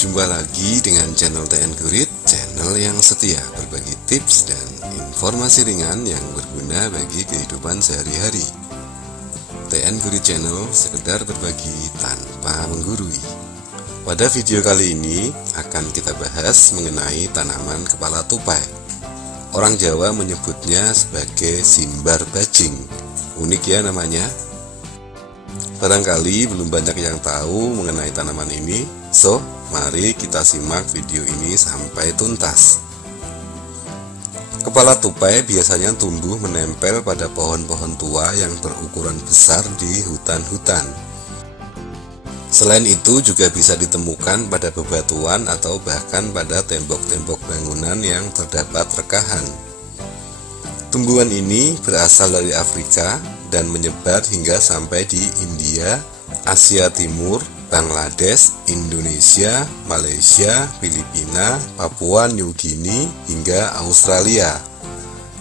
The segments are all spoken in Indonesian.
Jumpa lagi dengan channel TN Gurit, channel yang setia berbagi tips dan informasi ringan yang berguna bagi kehidupan sehari-hari. TN Gurit Channel sekedar berbagi tanpa menggurui. Pada video kali ini akan kita bahas mengenai tanaman kepala tupai. Orang Jawa menyebutnya sebagai simbar bajing. Unik ya namanya. Barangkali belum banyak yang tahu mengenai tanaman ini, so mari kita simak video ini sampai tuntas. Kepala tupai biasanya tumbuh menempel pada pohon-pohon tua yang berukuran besar di hutan-hutan. Selain itu juga bisa ditemukan pada bebatuan atau bahkan pada tembok-tembok bangunan yang terdapat rekahan. Tumbuhan ini berasal dari Afrika dan menyebar hingga sampai di India, Asia Timur, Bangladesh, Indonesia, Malaysia, Filipina, Papua New Guinea, hingga Australia.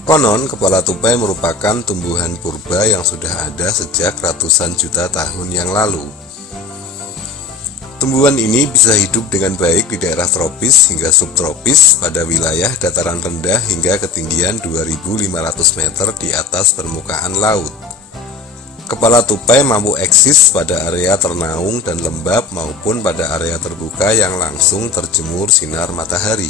Konon, kepala tupai merupakan tumbuhan purba yang sudah ada sejak ratusan juta tahun yang lalu. Tumbuhan ini bisa hidup dengan baik di daerah tropis hingga subtropis pada wilayah dataran rendah hingga ketinggian 2.500 meter di atas permukaan laut. Kepala tupai mampu eksis pada area ternaung dan lembab maupun pada area terbuka yang langsung terjemur sinar matahari.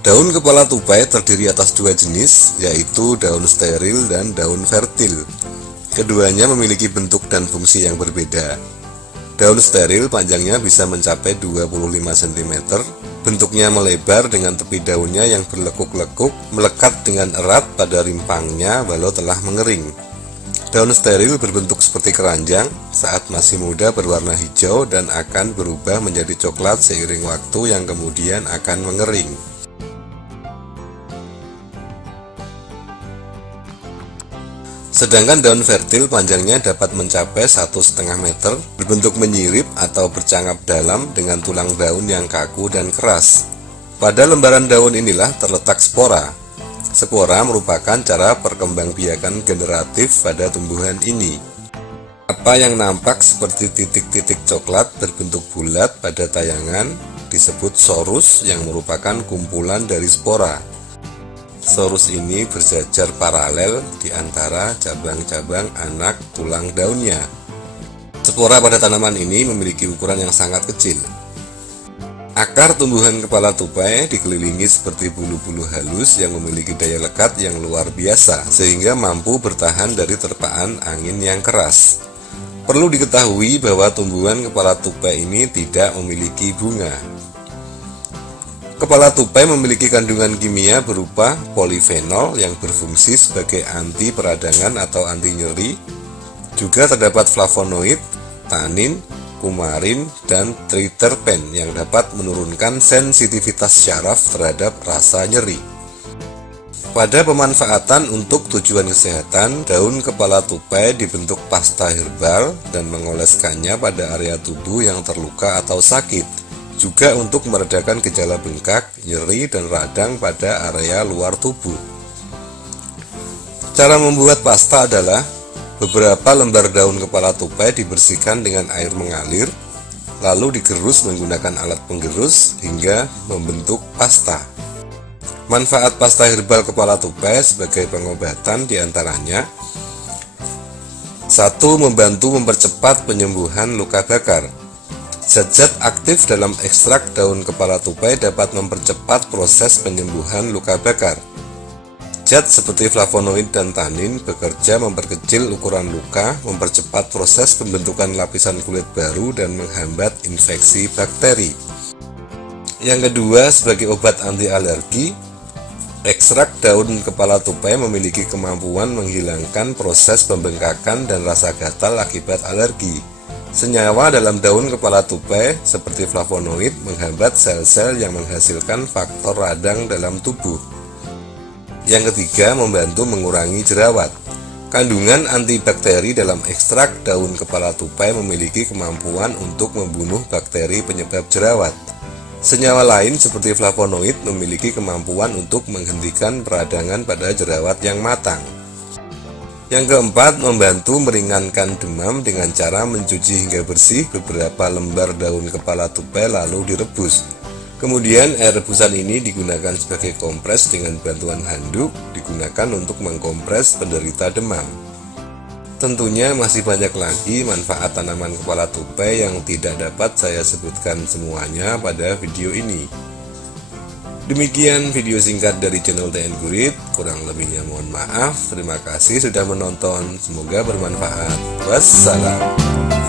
Daun kepala tupai terdiri atas dua jenis, yaitu daun steril dan daun fertil. Keduanya memiliki bentuk dan fungsi yang berbeda. Daun steril panjangnya bisa mencapai 25 cm, bentuknya melebar dengan tepi daunnya yang berlekuk-lekuk, melekat dengan erat pada rimpangnya walau telah mengering. Daun steril berbentuk seperti keranjang, saat masih muda berwarna hijau dan akan berubah menjadi coklat seiring waktu yang kemudian akan mengering. Sedangkan daun fertil panjangnya dapat mencapai 1,5 meter, berbentuk menyirip atau bercangkap dalam dengan tulang daun yang kaku dan keras. Pada lembaran daun inilah terletak spora. Spora merupakan cara perkembangbiakan generatif pada tumbuhan ini. Apa yang nampak seperti titik-titik coklat berbentuk bulat pada tayangan disebut sorus yang merupakan kumpulan dari spora. Sorus ini berjajar paralel di antara cabang-cabang anak tulang daunnya. Spora pada tanaman ini memiliki ukuran yang sangat kecil. Akar tumbuhan kepala tupai dikelilingi seperti bulu-bulu halus yang memiliki daya lekat yang luar biasa, sehingga mampu bertahan dari terpaan angin yang keras. Perlu diketahui bahwa tumbuhan kepala tupai ini tidak memiliki bunga. Kepala tupai memiliki kandungan kimia berupa polifenol yang berfungsi sebagai anti peradangan atau anti nyeri. Juga terdapat flavonoid, tanin, kumarin, dan triterpen yang dapat menurunkan sensitivitas syaraf terhadap rasa nyeri. Pada pemanfaatan untuk tujuan kesehatan, daun kepala tupai dibentuk pasta herbal dan mengoleskannya pada area tubuh yang terluka atau sakit. Juga untuk meredakan gejala bengkak, nyeri, dan radang pada area luar tubuh. Cara membuat pasta adalah beberapa lembar daun kepala tupai dibersihkan dengan air mengalir, lalu digerus menggunakan alat penggerus hingga membentuk pasta. Manfaat pasta herbal kepala tupai sebagai pengobatan diantaranya: 1. Membantu mempercepat penyembuhan luka bakar. Zat-zat aktif dalam ekstrak daun kepala tupai dapat mempercepat proses penyembuhan luka bakar. Zat seperti flavonoid dan tanin bekerja memperkecil ukuran luka, mempercepat proses pembentukan lapisan kulit baru, dan menghambat infeksi bakteri. Yang kedua, sebagai obat anti alergi, ekstrak daun kepala tupai memiliki kemampuan menghilangkan proses pembengkakan dan rasa gatal akibat alergi. Senyawa dalam daun kepala tupai seperti flavonoid menghambat sel-sel yang menghasilkan faktor radang dalam tubuh. Yang ketiga, membantu mengurangi jerawat. Kandungan antibakteri dalam ekstrak daun kepala tupai memiliki kemampuan untuk membunuh bakteri penyebab jerawat. Senyawa lain seperti flavonoid memiliki kemampuan untuk menghentikan peradangan pada jerawat yang matang. Yang keempat, membantu meringankan demam dengan cara mencuci hingga bersih beberapa lembar daun kepala tupai lalu direbus. Kemudian air rebusan ini digunakan sebagai kompres dengan bantuan handuk, digunakan untuk mengkompres penderita demam. Tentunya masih banyak lagi manfaat tanaman kepala tupai yang tidak dapat saya sebutkan semuanya pada video ini. Demikian video singkat dari channel TN Gurit, kurang lebihnya mohon maaf. Terima kasih sudah menonton, semoga bermanfaat. Wassalam.